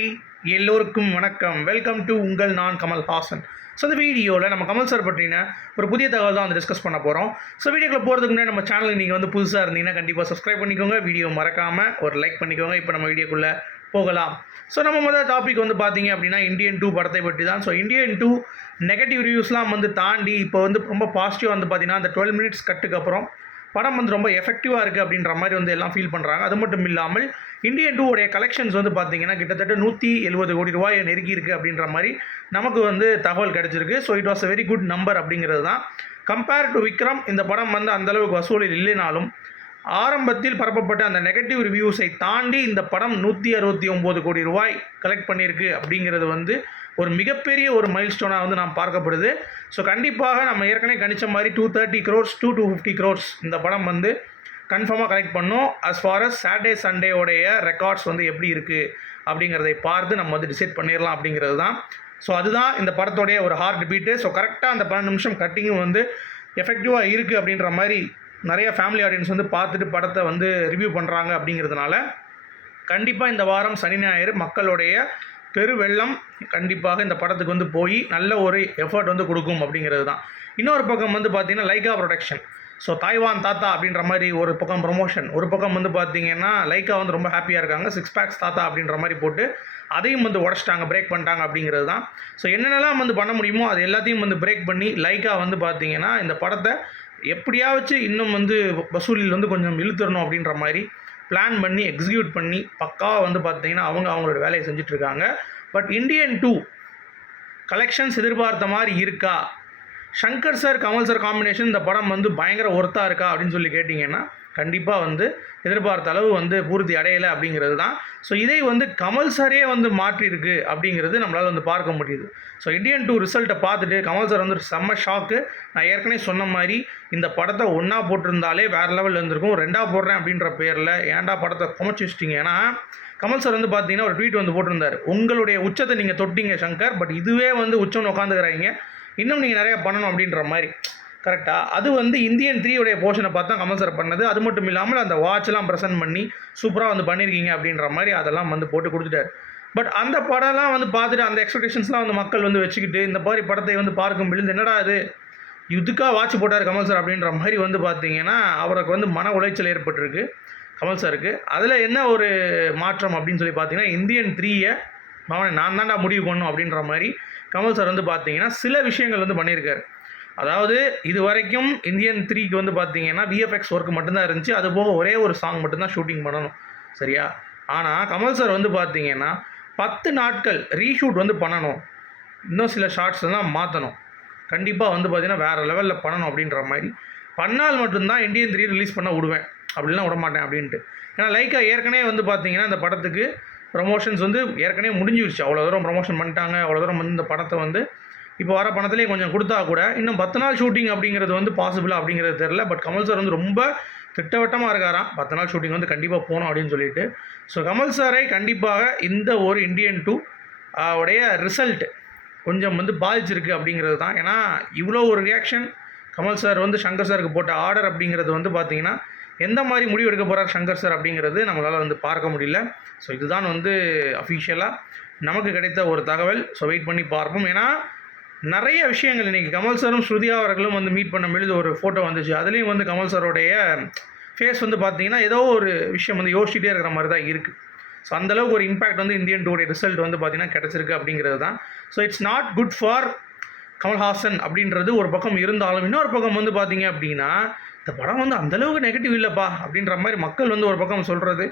Hi எல்லோருக்கும் வணக்கம். Welcome to உங்கள் நான் கமல் ஹாசன் ஸோ இந்த வீடியோவில் நம்ம கமல் சார் பற்றின ஒரு புதிய தகவல் தான் வந்து டிஸ்கஸ் பண்ண போகிறோம் ஸோ வீடியோக்குள்ள போகிறதுக்கு முன்னாடி நம்ம சேனலுக்கு நீங்கள் வந்து புதுசாக இருந்தீங்கன்னா கண்டிப்பாக சப்ஸ்கிரைப் பண்ணிக்கோங்க. வீடியோ மறக்காமல் ஒரு லைக் பண்ணிக்கோங்க. இப்போ நம்ம வீடியோக்குள்ளே போகலாம். ஸோ நம்ம முதல் டாபிக் வந்து பார்த்தீங்க அப்படின்னா இந்தியன் டூ படத்தை பற்றி தான். ஸோ இந்தியன் டூ நெகட்டிவ் ரிவ்யூஸ்லாம் வந்து தாண்டி இப்போ வந்து ரொம்ப பாசிட்டிவாக வந்து பார்த்தீங்கன்னா அந்த டுவெல் மினிட்ஸ் கட்டுக்கு அப்புறம் படம் வந்து ரொம்ப எஃபெக்டிவாக இருக்குது அப்படின்ற மாதிரி வந்து எல்லாம் ஃபீல் பண்ணுறாங்க அது மட்டும் இல்லாமல் இந்தியன் டூ உடைய கலெக்ஷன்ஸ் வந்து பார்த்தீங்கன்னா கிட்டத்தட்ட நூற்றி எழுபது கோடி ரூபாய் நெருங்கி இருக்குது அப்படின்ற மாதிரி நமக்கு வந்து தகவல் கிடச்சிருக்கு. So it was a very good number அப்படிங்கிறது தான். கம்பேர் டு விக்ரம் இந்த படம் வந்து அந்தளவுக்கு வசூலில் இல்லைனாலும் ஆரம்பத்தில் பரப்பப்பட்ட அந்த நெகட்டிவ் ரிவ்யூஸை தாண்டி இந்த படம் நூற்றி அறுபத்தி ஒம்பது கோடி ரூபாய் கலெக்ட் பண்ணியிருக்கு அப்படிங்கிறது வந்து ஒரு மிகப்பெரிய ஒரு மைல்ஸ்டோனாக வந்து நாம் பார்க்கப்படுது. ஸோ கண்டிப்பாக நம்ம ஏற்கனவே கணித்த மாதிரி two thirty crores to two fifty crores இந்த படம் வந்து கன்ஃபார்மாக கலெக்ட் பண்ணோம். அஸ் ஃபார் அஸ் சாட்டர்டே சண்டேயோடைய ரெக்கார்ட்ஸ் வந்து எப்படி இருக்குது அப்படிங்கிறதை பார்த்து நம்ம வந்து டிசைட் பண்ணிடலாம் அப்படிங்கிறது தான். ஸோ அதுதான் இந்த படத்தோடைய ஒரு ஹார்ட் பீட்டு ஸோ கரெக்டாக அந்த பன்னெண்டு நிமிஷம் கட்டிங்கும் வந்து எஃபெக்டிவாக இருக்குது அப்படின்ற மாதிரி நிறைய ஃபேமிலி ஆடியன்ஸ் வந்து பார்த்துட்டு படத்தை வந்து ரிவ்யூ பண்ணுறாங்க அப்படிங்கிறதுனால கண்டிப்பாக இந்த வாரம் சனி ஞாயிறு மக்களுடைய பெருவெள்ளம் கண்டிப்பாக இந்த படத்துக்கு வந்து போய் நல்ல ஒரு எஃபர்ட் வந்து கொடுக்கும் அப்படிங்கிறது தான். இன்னொரு பக்கம் வந்து பார்த்திங்கன்னா லைகா ப்ரொடக்ஷன் ஸோ தாய்வான் தாத்தா அப்படின்ற மாதிரி ஒரு பக்கம் ப்ரொமோஷன் ஒரு பக்கம் வந்து பார்த்தீங்கன்னா லைக்கா வந்து ரொம்ப ஹாப்பியாக இருக்காங்க. சிக்ஸ் பேக்ஸ் தாத்தா அப்படின்ற மாதிரி போட்டு அதையும் வந்து உடச்சிட்டாங்க பிரேக் பண்ணிட்டாங்க அப்படிங்கிறது தான். ஸோ என்னென்னலாம் வந்து பண்ண முடியுமோ அது எல்லாத்தையும் வந்து பிரேக் பண்ணி லைக்கா வந்து பார்த்தீங்கன்னா இந்த படத்தை எப்படியாச்சும் இன்னும் வந்து வசூலில் வந்து கொஞ்சம் இழுத்துடணும் அப்படின்ற மாதிரி பிளான் பண்ணி எக்ஸிக்யூட் பண்ணி பக்காவாக வந்து பார்த்தீங்கன்னா அவங்க அவங்களோட வேலையை செஞ்சுட்ருக்காங்க பட் இந்தியன் டூ கலெக்ஷன்ஸ் எதிர்பார்த்த மாதிரி இருக்கா? Shankar sir Kamal sir combination இந்த படம் வந்து பயங்கர ஒர்த்தாக இருக்கா அப்படின்னு சொல்லி கேட்டிங்கன்னா கண்டிப்பாக வந்து எதிர்பார்த்த அளவு வந்து பூர்த்தி அடையலை அப்படிங்கிறது தான். ஸோ இதை வந்து கமல் சாரே வந்து மாற்றிருக்கு அப்படிங்கிறது நம்மளால் வந்து பார்க்க முடியுது. ஸோ இண்டியன் டூ ரிசல்ட்டை பார்த்துட்டு கமல் சார் வந்து செம்ம ஷாக்கு நான் ஏற்கனவே சொன்ன மாதிரி இந்த படத்தை ஒன்றா போட்டிருந்தாலே வேறு லெவலில் இருந்திருக்கும். ரெண்டாக போடுறேன் அப்படின்ற பேரில் ஏன்டா படத்தை குமைச்சு வச்சிட்டிங்க ஏன்னா கமல் சார் வந்து பார்த்தீங்கன்னா ஒரு ட்வீட் வந்து போட்டிருந்தார். உங்களுடைய உச்சத்தை நீங்கள் தொட்டிங்க சங்கர் பட் இதுவே வந்து உச்சம்னு உட்காந்துக்கிறாங்க இன்னும் நீங்கள் நிறையா பண்ணணும் அப்படின்ற மாதிரி. கரெக்டாக அது வந்து இந்தியன் த்ரீயோடைய போர்ஷனை பார்த்து தான் கமல் சார் பண்ணது. அது மட்டும் இல்லாமல் அந்த வாட்ச்லாம் ப்ரெசென்ட் பண்ணி சூப்பராக வந்து பண்ணியிருக்கீங்க அப்படின்ற மாதிரி அதெல்லாம் வந்து போட்டு கொடுத்துட்டாரு. பட் அந்த படம்லாம் வந்து பார்த்துட்டு அந்த எக்ஸ்பெக்டேஷன்ஸ்லாம் வந்து மக்கள் வந்து வச்சுக்கிட்டு இந்த மாதிரி படத்தை வந்து பார்க்கும் பொழுது என்னடா இது? இதுக்காக வாட்ச் போட்டார் கமல் சார் அப்படின்ற மாதிரி வந்து பார்த்தீங்கன்னா அவருக்கு வந்து மன உளைச்சல் ஏற்பட்டிருக்கு கமல் சாருக்கு அதில் என்ன ஒரு மாற்றம் அப்படின்னு சொல்லி பார்த்தீங்கன்னா இந்தியன் த்ரீயை அவனை நான் தான்டா முடிவு பண்ணும் அப்படின்ற மாதிரி கமல் சார் வந்து பார்த்தீங்கன்னா சில விஷயங்கள் வந்து பண்ணியிருக்காரு. அதாவது இது வரைக்கும் இந்தியன் த்ரீக்கு வந்து பார்த்தீங்கன்னா விஎஃப்எக்ஸ் ஒர்க் மட்டும்தான் இருந்துச்சு. அது போக ஒரே ஒரு சாங் மட்டும்தான் ஷூட்டிங் பண்ணணும். சரியா? ஆனால் கமல் சார் வந்து பார்த்தீங்கன்னா பத்து நாட்கள் ரீஷூட் வந்து பண்ணணும். இன்னும் சில ஷார்ட்ஸ் எல்லாம் மாற்றணும் கண்டிப்பாக வந்து பார்த்தீங்கன்னா வேறு லெவலில் பண்ணணும் அப்படின்ற மாதிரி. பண்ணால் மட்டும்தான் இந்தியன் த்ரீ ரிலீஸ் பண்ண விடுவேன். அப்படிலாம் விடமாட்டேன் அப்படின்ட்டு. ஏன்னா லைக்கா ஏற்கனவே வந்து பார்த்தீங்கன்னா இந்த படத்துக்கு ப்ரமோஷன்ஸ் வந்து ஏற்கனவே முடிஞ்சிருச்சு. அவ்வளோ தூரம் ப்ரமோஷன் பண்ணிட்டாங்க. அவ்வளோ தூரம் வந்து இந்த படத்தை வந்து இப்போ வர பணத்துலேயே கொஞ்சம் கொடுத்தா கூட இன்னும் பத்து நாள் ஷூட்டிங் அப்படிங்கிறது வந்து பாசிபிளாக அப்படிங்கிறது தெரில பட் கமல் சார் வந்து ரொம்ப திட்டவட்டமாக இருக்காராம். பத்து நாள் ஷூட்டிங் வந்து கண்டிப்பாக போகணும் அப்படின்னு சொல்லிட்டு. ஸோ கமல் சாரை கண்டிப்பாக இந்த ஒரு இந்தியன் டூ உடைய ரிசல்ட் கொஞ்சம் வந்து பாதிச்சிருக்கு அப்படிங்கிறது தான். ஏன்னா இவ்வளோ ஒரு ரியாக்ஷன் கமல் சார் வந்து சங்கர் சாருக்கு போட்ட ஆர்டர் அப்படிங்கிறது வந்து பார்த்திங்கன்னா எந்த மாதிரி முடிவு எடுக்க போகிறார் சங்கர் சார் அப்படிங்கிறது நம்மளால் வந்து பார்க்க முடியல. ஸோ இதுதான் வந்து அஃபிஷியலாக நமக்கு கிடைத்த ஒரு தகவல். ஸோ வெயிட் பண்ணி பார்ப்போம். ஏன்னா நிறைய விஷயங்கள் இன்றைக்கி கமல் சாரும் ஸ்ருதியா அவர்களும் வந்து மீட் பண்ண பொழுது ஒரு ஃபோட்டோ வந்துச்சு. அதுலேயும் வந்து கமல் சாரோடைய ஃபேஸ் வந்து பார்த்தீங்கன்னா ஏதோ ஒரு விஷயம் வந்து யோசிச்சுட்டே இருக்கிற மாதிரி தான் இருக்குது ஸோ அந்தளவுக்கு ஒரு இம்பாக்ட் வந்து இந்தியன் டூடைய ரிசல்ட் வந்து பார்த்தீங்கன்னா கிடச்சிருக்கு அப்படிங்கிறது தான். So it's not good for Kamal Haasan அப்படின்றது ஒரு பக்கம் இருந்தாலும் இன்னொரு பக்கம் வந்து பார்த்தீங்க அப்படின்னா இந்த படம் வந்து அந்தளவுக்கு நெகட்டிவ் இல்லைப்பா அப்படின்ற மாதிரி மக்கள் வந்து ஒரு பக்கம் சொல்கிறது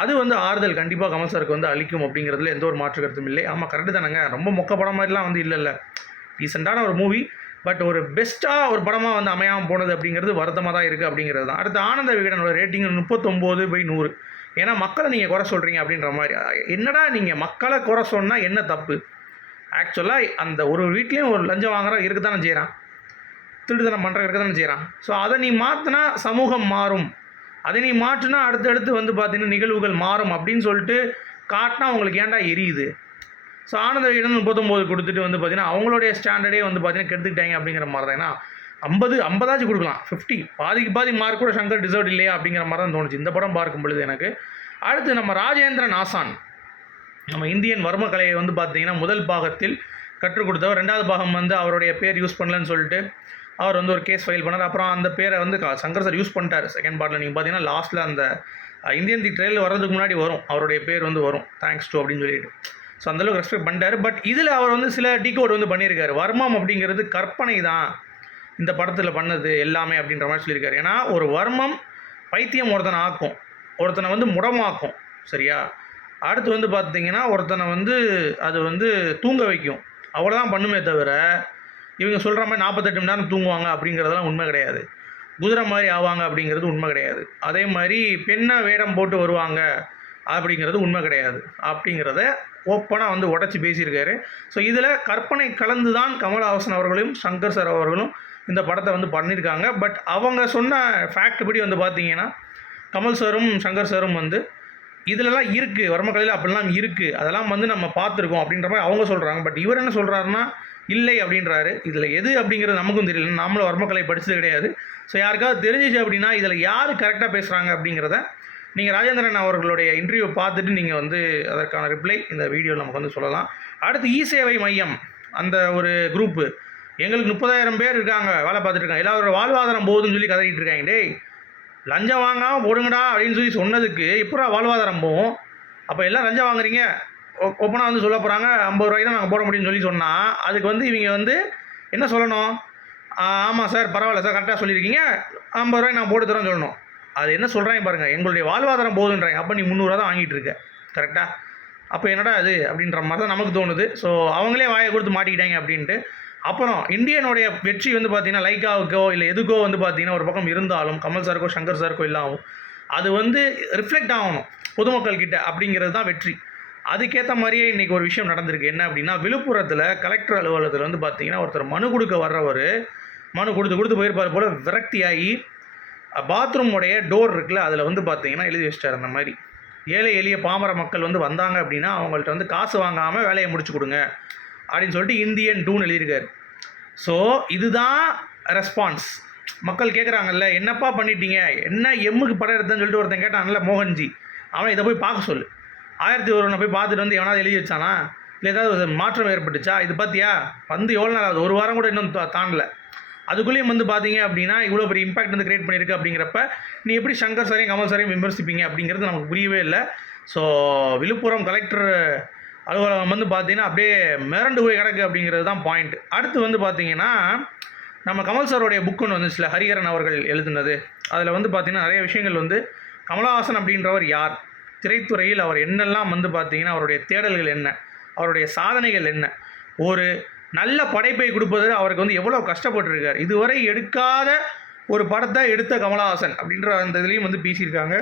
அது வந்து ஆறுதல் கண்டிப்பாக கமல் சாருக்கு வந்து அளிக்கும் அப்படிங்கிறதுல எந்த ஒரு மாற்று கருத்தும் இல்லை. ஆமாம் கரெக்டு தானேங்க. ரொம்ப மொக்க படம் மாதிரிலாம் வந்து இல்லை இல்லை ரீசெண்டான ஒரு மூவி பட் ஒரு பெஸ்ட்டாக ஒரு படமாக வந்து அமையாமல் போனது அப்படிங்கிறது வருத்தமாக தான் இருக்குது அப்படிங்கிறது தான். அடுத்து ஆனந்த விகடனோட ரேட்டிங் முப்பத்தொம்போது பை நூறு. ஏன்னா மக்களை நீங்கள் குறை சொல்கிறீங்க அப்படின்ற மாதிரி. என்னடா நீங்கள் மக்களை குறை சொன்னால் என்ன தப்பு? ஆக்சுவலாக அந்த ஒரு வீட்லேயும் ஒரு லஞ்சம் வாங்குறோம் இருக்க தானே செய்கிறான் திருடுதனம் பண்ணுற இருக்க தானே செய்கிறான் ஸோ அதை நீ மாற்றினா சமூகம் மாறும். அதை நீ மாற்றினா அடுத்தடுத்து வந்து பார்த்தீங்கன்னா நிகழ்வுகள் மாறும் அப்படின்னு சொல்லிட்டு காட்டினா உங்களுக்கு ஏன்டா எரியுது? ஸோ ஆனந்த இடம் முப்பத்தொம்போது கொடுத்துட்டு வந்து பார்த்தீங்கன்னா அவங்களுடைய ஸ்டாண்டர்டே வந்து பார்த்தீங்கன்னா கெடுத்துக்கிட்டாங்க அப்படிங்கிற மாதிரி தான் ஏன்னா ஐம்பது ஐம்பதாச்சும் கொடுக்கலாம். ஃபிஃப்டி பாதிக்கு பாதி மார்க் கூட சங்கர் டிசர்வ் இல்லையா அப்படிங்கிற மாதிரி தான் தோணுச்சு. இந்த படம் பார்க்கும் பொழுது எனக்கு. அடுத்து நம்ம ராஜேந்திரன் ஆசான். நம்ம இந்தியன் வர்ம கலையை வந்து பார்த்தீங்கன்னா முதல் பாகத்தில் கற்றுக் கொடுத்தவர். ரெண்டாவது பாகம் வந்து அவருடைய பேர் யூஸ் பண்ணலன்னு சொல்லிட்டு அவர் வந்து ஒரு கேஸ் ஃபைல் பண்ணார். அப்புறம் அந்த பேரை வந்து சங்கர் சார் யூஸ் பண்ணிட்டார். செகண்ட் பார்ட்டில் நீங்கள் பார்த்தீங்கன்னா லாஸ்ட்டில் அந்த இந்தியன் தி ட்ரெயில் வர்றதுக்கு முன்னாடி வரும். அவருடைய பேர் வந்து வரும். தேங்க்ஸ் டு அப்படின்னு சொல்லிட்டு. ஸோ அந்தளவுக்கு ரெஸ்பெக்ட் பண்ணிட்டார். பட் இதில் அவர் வந்து சில டிகோட் வந்து பண்ணியிருக்காரு. வர்மம் அப்படிங்கிறது கற்பனை தான். இந்த படத்தில் பண்ணது எல்லாமே அப்படின்ற மாதிரி சொல்லியிருக்காரு. ஏன்னா ஒரு வர்மம் பைத்தியம் ஒருத்தனை ஆக்கும். ஒருத்தனை வந்து முடமாக்கும். சரியா? அடுத்து வந்து பார்த்தீங்கன்னா ஒருத்தனை வந்து அது வந்து தூங்க வைக்கும். அவ்வளோதான் பண்ணுமே தவிர இவங்க சொல்கிற மாதிரி நாற்பத்தெட்டு மணி நேரம் தூங்குவாங்க அப்படிங்கிறதெல்லாம் உண்மை கிடையாது. குதிரை மாதிரி ஆவாங்க அப்படிங்கிறது உண்மை கிடையாது. அதே மாதிரி பெண்ணை வேடம் போட்டு வருவாங்க அப்படிங்கிறது உண்மை கிடையாது. அப்படிங்கிறத ஓப்பனாக வந்து உடச்சி பேசியிருக்காரு. ஸோ இதில் கற்பனை கலந்து தான் கமலஹாசன் அவர்களும் சங்கர் சார் அவர்களும் இந்த படத்தை வந்து பண்ணியிருக்காங்க. பட் அவங்க சொன்ன ஃபேக்ட் படி வந்து பார்த்தீங்கன்னா கமல் சாரும் சங்கர் சாரும் வந்து இதிலலாம் இருக்குது வர்மக்கலையில் அப்படிலாம் இருக்குது அதெல்லாம் வந்து நம்ம பார்த்துருக்கோம் அப்படின்ற மாதிரி அவங்க சொல்கிறாங்க பட் இவர் என்ன சொல்கிறாருன்னா இல்லை அப்படின்றாரு. இதில் எது அப்படிங்கிறது நமக்கும் தெரியல. நம்மளும் வர்மக்கலை படித்தது கிடையாது. ஸோ யாருக்காவது தெரிஞ்சிச்சு அப்படின்னா இதில் யார் கரெக்டாக பேசுகிறாங்க அப்படிங்கிறத நீங்கள் ராஜேந்திரன் அவர்களுடைய இன்டர்வியூ பார்த்துட்டு நீங்கள் வந்து அதற்கான ரிப்ளை இந்த வீடியோவில் நமக்கு வந்து சொல்லலாம். அடுத்து இ சேவை மையம் அந்த ஒரு குரூப்பு எங்களுக்கு முப்பதாயிரம் பேர் இருக்காங்க வேலை பார்த்துட்டு இருக்காங்க. எல்லாரோட வாழ்வாதாரம் போகுதுன்னு சொல்லி கதறிட்டு இருக்காங்க. டேய் லஞ்சம் வாங்காமல் போடுங்கடா அப்படின்னு சொல்லி சொன்னதுக்கு எப்படா வாழ்வாதாரம் போகும்? அப்போ எல்லாம் லஞ்சம் வாங்குறீங்க? ஒப்பனாக வந்து சொல்ல போகிறாங்க ஐம்பது ரூபாய்க்கு தான் நாங்கள் போட முடியும்னு சொல்லி சொன்னால் அதுக்கு வந்து இவங்க வந்து என்ன சொல்லணும்? ஆமாம் சார் பரவாயில்ல சார் கரெக்டாக சொல்லியிருக்கீங்க ஐம்பது ரூபாய்க்கு நான் போட்டு தரோன்னு சொல்லணும். அது என்ன சொல்கிறாங்க பாருங்கள் எங்களுடைய வாழ்வாதாரம் போதுன்றாங்க. அப்போ நீ முந்நூறுரூவா தான் வாங்கிட்டு இருக்க கரெக்டாக அப்போ என்னடா அது அப்படின்ற மாதிரி தான் நமக்கு தோணுது. ஸோ அவங்களே வாயை கொடுத்து மாட்டிக்கிட்டாங்க அப்படின்ட்டு. அப்புறம் இந்தியனுடைய வெற்றி வந்து பார்த்தீங்கன்னா லைக்காவுக்கோ இல்லை எதுக்கோ வந்து பார்த்தீங்கன்னா ஒரு பக்கம் இருந்தாலும் கமல் சாருக்கோ சங்கர் சாருக்கோ இல்லாமல் அது வந்து ரிஃப்ளெக்ட் ஆகணும் பொதுமக்கள் கிட்ட அப்படிங்கிறது தான் வெற்றி. அதுக்கேற்ற மாதிரியே இன்றைக்கி ஒரு விஷயம் நடந்திருக்கு. என்ன அப்படின்னா விழுப்புரத்தில் கலெக்டர் அலுவலகத்தில் வந்து பார்த்தீங்கன்னா ஒருத்தர் மனு கொடுக்க வர்றவர் மனு கொடுத்து கொடுத்து போயிருப்பார் போல் விரக்தியாகி பாத்ரூமுடைய டோர் இருக்குல்ல அதில் வந்து பார்த்தீங்கன்னா எழுதி வச்சிட்டார் அந்த மாதிரி. ஏழை எளிய பாமர மக்கள் வந்து வந்தாங்க அப்படின்னா அவங்கள்ட்ட வந்து காசு வாங்காமல் வேலையை முடிச்சு கொடுங்க அப்படின்னு சொல்லிட்டு இந்தியன் டூன்னு எழுதியிருக்காரு. ஸோ இதுதான் ரெஸ்பான்ஸ். மக்கள் கேட்குறாங்கல்ல என்னப்பா பண்ணிட்டீங்க? என்ன எம்முக்கு படம் எடுத்தேன்னு சொல்லிட்டு ஒருத்தன் கேட்டான்ல மோகன்ஜி. அவன் இதை போய் பார்க்க சொல்லு. ஆயிரத்தி ஒருவனை போய் பார்த்துட்டு வந்து எவனாவது எழுதி வச்சானா? இல்லை ஏதாவது ஒரு மாற்றம் ஏற்பட்டுச்சா? இது பார்த்தியா? வந்து எவ்வளோ நாள் ஆகுது? ஒரு வாரம் கூட இன்னும் தாண்டல. அதுக்குள்ளேயும் வந்து பார்த்தீங்க அப்படின்னா இவ்வளோ பெரிய இம்பாக்ட் வந்து கிரியேட் பண்ணியிருக்கு அப்படிங்கிறப்ப நீ எப்படி சங்கர் சாரையும் கமல் சாரையும் விமர்சிப்பீங்க அப்படிங்கிறது நமக்கு புரியவே இல்லை. ஸோ விழுப்புரம் கலெக்டர் அலுவலகம் வந்து பார்த்தீங்கன்னா அப்படியே மிரண்டு போய் கிடக்கு அப்படிங்கிறது தான் பாயிண்ட் அடுத்து வந்து பார்த்தீங்கன்னா நம்ம கமல் சாரோடைய புக் ஒன்று வந்துச்சுல ஹரிஹரன் அவர்கள் எழுதுனது. அதில் வந்து பார்த்திங்கன்னா நிறைய விஷயங்கள் வந்து கமலஹாசன் அப்படின்றவர் யார்? திரைத்துறையில் அவர் என்னெல்லாம் வந்து பார்த்தீங்கன்னா அவருடைய தேடல்கள் என்ன? அவருடைய சாதனைகள் என்ன? ஒரு நல்ல படைப்பை கொடுப்பதில் அவருக்கு வந்து எவ்வளோ கஷ்டப்பட்டுருக்கார்? இதுவரை எடுக்காத ஒரு படத்தை எடுத்த கமலஹாசன் அப்படின்ற அந்த இதுலேயும் வந்து பேசியிருக்காங்க.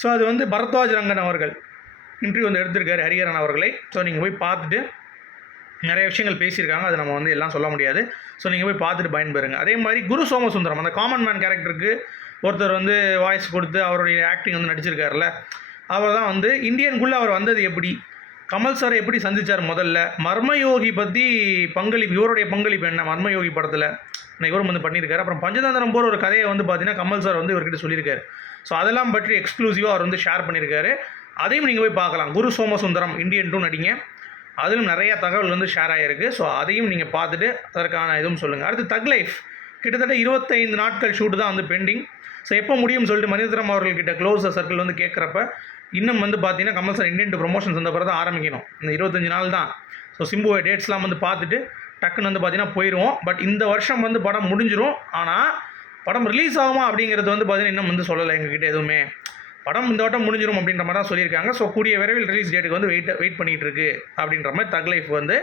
ஸோ அது வந்து பரத்வாஜ் ரங்கன் அவர்கள் இன்டர்வியூ வந்து எடுத்திருக்காரு ஹரிஹரன் அவர்களை. ஸோ நீங்கள் போய் பார்த்துட்டு நிறைய விஷயங்கள் பேசியிருக்காங்க. அது நம்ம வந்து எல்லாம் சொல்ல முடியாது. ஸோ நீங்கள் போய் பார்த்துட்டு பயன்பெறுங்க. அதே மாதிரி குரு சோமசுந்தரம் அந்த காமன் மேன் கேரக்டருக்கு ஒருத்தர் வந்து வாய்ஸ் கொடுத்து அவருடைய ஆக்டிங் வந்து நடிச்சிருக்காருல்ல. அவர் தான் வந்து இந்தியனுக்குள்ளே அவர் வந்தது எப்படி? கமல் சாரை எப்படி சந்திச்சார் முதல்ல? மர்மயோகி பற்றி பங்களிப்பு இவருடைய பங்களிப்பு என்ன? மர்மயோகி படத்தில். இவரும் வந்து பண்ணியிருக்காரு. அப்புறம் பஞ்சதந்திரம் போகிற ஒரு கதையை வந்து பார்த்தீங்கன்னா கமல் சார் வந்து இவர்கிட்ட சொல்லியிருக்காரு. ஸோ அதெல்லாம் பற்றி எக்ஸ்க்ளூசிவாக அவர் வந்து ஷேர் பண்ணியிருக்காரு. அதையும் நீங்கள் போய் பார்க்கலாம். குரு சோமசுந்தரம் இந்தியன் டூ நடிங்க அதிலும் நிறையா தகவல் வந்து ஷேர் ஆகிருக்கு ஸோ அதையும் நீங்கள் பார்த்துட்டு அதற்கான இதுவும் சொல்லுங்கள் அடுத்து தக் லைஃப் கிட்டத்தட்ட இருபத்தைந்து நாட்கள் ஷூட் தான் வந்து பெண்டிங் ஸோ எப்போ முடியும்னு சொல்லிட்டு மணிரத்னம் அவர்கள்கிட்ட க்ளோஸ் சர்க்கிள் வந்து கேட்குறப்ப இன்னும் வந்து பார்த்தீங்கன்னா கமல் இண்டியன் இந்தியன் ப்ரொமோஷன்ஸ் வந்த பிறகு தான் ஆரம்பிக்கணும். இந்த இருபத்தஞ்சு நாள் தான் ஸோ சிம்பு டேட்ஸ்லாம் வந்து பார்த்துட்டு டக்குன்னு வந்து பார்த்தீங்கன்னா போயிடுவோம் பட் இந்த வருஷம் வந்து படம் முடிஞ்சிரும். ஆனால் படம் ரிலீஸ் ஆகுமா அப்படிங்கிறது வந்து பார்த்தீங்கன்னா இன்னும் வந்து சொல்லலை எங்ககிட்ட எதுவுமே. படம் இந்த வட்டம் முடிஞ்சிரும் அப்படின்ற மாதிரி தான் சொல்லியிருக்காங்க. ஸோ கூடிய விரைவில் ரிலீஸ் டேட்டுக்கு வந்து வெயிட் வெயிட் பண்ணிகிட்டு இருக்கு அப்படின்ற மாதிரி தக் லைஃப் வந்து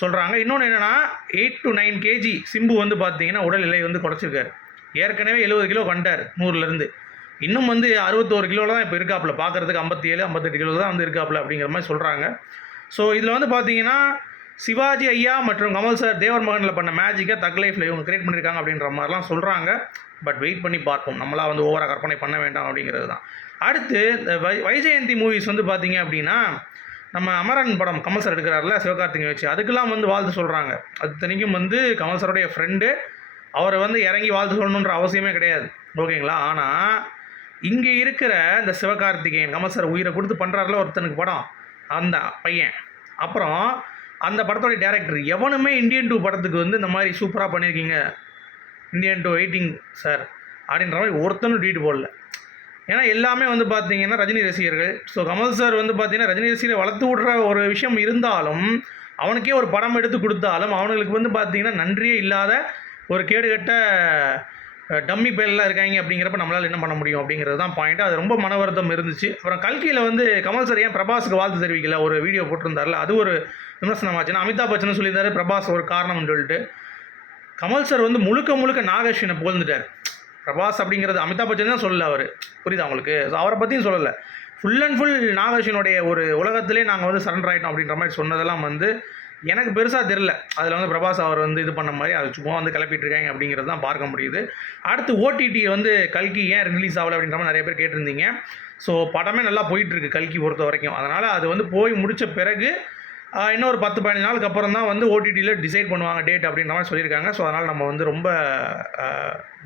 சொல்கிறாங்க இன்னொன்று என்னென்னா eight to nine KG Simbu வந்து பார்த்தீங்கன்னா உடல் நிலை வந்து குறைச்சிருக்காரு. ஏற்கனவே எழுபது கிலோ கண்டார் நூறுலேருந்து இன்னும் வந்து அறுபத்தோரு கிலோவில் தான் இப்போ இருக்காப்புல. பார்க்குறதுக்கு ஐம்பத்தி ஏழு ஐம்பத்தெட்டு கிலோ தான் வந்து இருக்காப்புல அப்படிங்கிற மாதிரி சொல்கிறாங்க ஸோ இதில் வந்து பார்த்தீங்கன்னா சிவாஜி ஐயா மற்றும் கமல் சார் தேவர் மகனில் பண்ண மேஜிக்கை தக் லைஃப்பில் இவங்க கிரியேட் பண்ணியிருக்காங்க அப்படின்ற மாதிரிலாம் சொல்கிறாங்க பட் வெயிட் பண்ணி பார்ப்போம். நம்மளா வந்து ஓவராக கற்பனை பண்ண வேண்டாம் அப்படிங்கிறது தான். அடுத்து இந்த வை வைஜெயந்தி மூவிஸ் வந்து பார்த்தீங்க அப்படின்னா நம்ம அமரன் படம் கமல் சார் எடுக்கிறாருல சிவகார்த்திகை வச்சு. அதுக்கெல்லாம் வந்து வாழ்த்து சொல்கிறாங்க அது தனிக்கும் வந்து கமல் சாருடைய ஃப்ரெண்டு அவரை வந்து இறங்கி வாழ்த்து சொல்லணுன்ற அவசியமே கிடையாது. ஓகேங்களா? ஆனால் இங்கே இருக்கிற இந்த சிவகார்த்திகேயன் கமல் சார் உயிரை கொடுத்து பண்ணுறாருல ஒருத்தனுக்கு படம். அந்த பையன். அப்புறம் அந்த படத்தோட டேரக்டர் எவனுமே இந்தியன் டூ படத்துக்கு வந்து இந்த மாதிரி சூப்பராக பண்ணியிருக்கீங்க இந்தியன் டூ வெயிட்டிங் சார் அப்படின்ற மாதிரி ஒருத்தனும் ட்வீட் போடல. ஏன்னா எல்லாமே வந்து பார்த்தீங்கன்னா ரஜினி ரசிகர்கள். ஸோ கமல் சார் வந்து பார்த்தீங்கன்னா ரஜினி ரசிகரை வளர்த்து விட்ற ஒரு விஷயம் இருந்தாலும் அவனுக்கே ஒரு படம் எடுத்து கொடுத்தாலும் அவனுங்களுக்கு வந்து பார்த்தீங்கன்னா நன்றியே இல்லாத ஒரு கேடுகட்ட டம்மி பேர்லாம் இருக்காங்க அப்படிங்கிறப்ப நம்மளால் என்ன பண்ண முடியும் அப்படிங்கிறது தான் பாயிண்ட் அது ரொம்ப மன வருத்தம் இருந்துச்சு. அப்புறம் கல்கியில் வந்து கமல் சார் ஏன் பிரபாஸுக்கு வாழ்த்து தெரிவிக்கல? ஒரு வீடியோ போட்டிருந்தார்ல அது ஒரு விமர்சனமாச்சுன்னா அமிதாப் பச்சனும் சொல்லியிருந்தாரு பிரபாஸ் ஒரு காரணம்னு சொல்லிட்டு. கமல் சார் வந்து முழுக்க முழுக்க நாகேஷனை புகழ்ந்துட்டார். பிரபாஸ் அப்படிங்கிறது அமிதாப் பச்சன் தான் சொல்லல அவர். புரியுதா உங்களுக்கு? அவரை பற்றியும் சொல்லலை. ஃபுல் அண்ட் ஃபுல் நாகேஷனுடைய ஒரு உலகத்திலே நாங்கள் வந்து சரண்டர் ஆகிட்டோம் அப்படின்ற மாதிரி சொன்னதெல்லாம் வந்து எனக்கு பெருசாக தெரில அதில் வந்து பிரபாஸ் அவர் வந்து இது பண்ண மாதிரி அது சும்மா வந்து கிளப்பிட்டுருக்காங்க அப்படிங்கிறது தான் பார்க்க முடியுது. அடுத்து ஓடிடி வந்து கல்கி ஏன் ரிலீஸ் ஆகலை அப்படின்ற மாதிரி நிறைய பேர் கேட்டிருந்தீங்க. ஸோ படமே நல்லா போயிட்டுருக்கு கல்கி பொறுத்த வரைக்கும். அதனால் அது வந்து போய் முடித்த பிறகு இன்னொரு இன்னும் ஒரு பத்து பதினஞ்சு நாளுக்கு அப்புறம் தான் வந்து ஓடிடியில் டிசைட் பண்ணுவாங்க டேட் அப்படின்ற மாதிரி சொல்லியிருக்காங்க. ஸோ அதனால் நம்ம வந்து ரொம்ப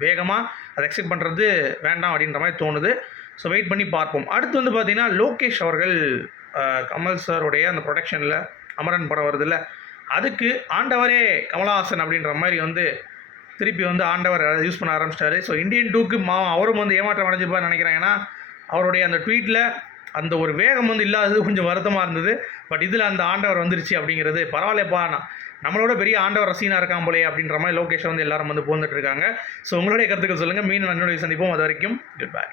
வேகமாக அதை எக்ஸெப்ட் பண்ணுறது வேண்டாம் அப்படின்ற மாதிரி தோணுது. ஸோ வெயிட் பண்ணி பார்ப்போம். அடுத்து வந்து பார்த்திங்கன்னா லோகேஷ் அவர்கள் கமல் சாருடைய அந்த ப்ரொடக்ஷனில் அமரன் படம் வருதுல்ல? அதுக்கு ஆண்டவரே கமலஹாசன் அப்படின்ற மாதிரி வந்து திருப்பி வந்து ஆண்டவர் யூஸ் பண்ண ஆரம்பிச்சிட்டாரு. ஸோ இந்தியன் டூக்கு மா அவரும் வந்து ஏமாற்றம் அடைஞ்சிருப்பார் நினைக்கிறேன். ஏன்னா அவருடைய அந்த ட்வீட்டில் அந்த ஒரு வேகம் வந்து இல்லாதது கொஞ்சம் வருத்தமாக இருந்தது. பட் இதில் அந்த ஆண்டவர் வந்துருச்சு அப்படிங்கிறது பரவாயில்லப்பா. நான் நம்மளோட பெரிய ஆண்டவர் ரசீனா இருக்கான் போலே அப்படின்ற மாதிரி லோகேஷ் வந்து எல்லாரும் வந்து போந்துட்டு இருக்காங்க. ஸோ உங்களுடைய கருத்துக்கள் சொல்லுங்கள் மீன் நன்னுடைய சந்திப்போம். அது வரைக்கும் குட் பை